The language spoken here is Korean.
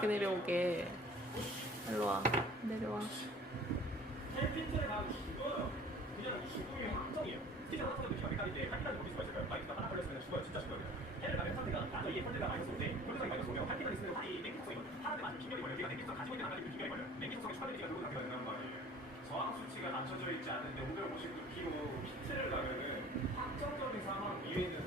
어떻게 내려오게. 일로 와. 내려와. 핀트를 가고 죽어요. 그냥 죽음이 확정이에요. 스티븐 하트도 지금 메카닉 때 할피까지 먹을 수가 있을까요? 마이너스가 하나 걸렸으면 죽어요. 진짜 죽어요. 해를 가면 상태가 나도 이게 펀드가 마이너스 5인데 골드성이 마이너스 5면 할피까지 있으면 할이 냉기성이거든요. 하는데 맞으면 기면이 걸려요. 걔가 냉기성 가지고 있는 하나가 기면이 걸려요. 냉기성에 추가 데미지가 들어오는 상태가 된단 말이에요. 저항 수치가 낮춰져 있지 않은데 559kg 피트를 가면은 확정적인 상황 위에 있는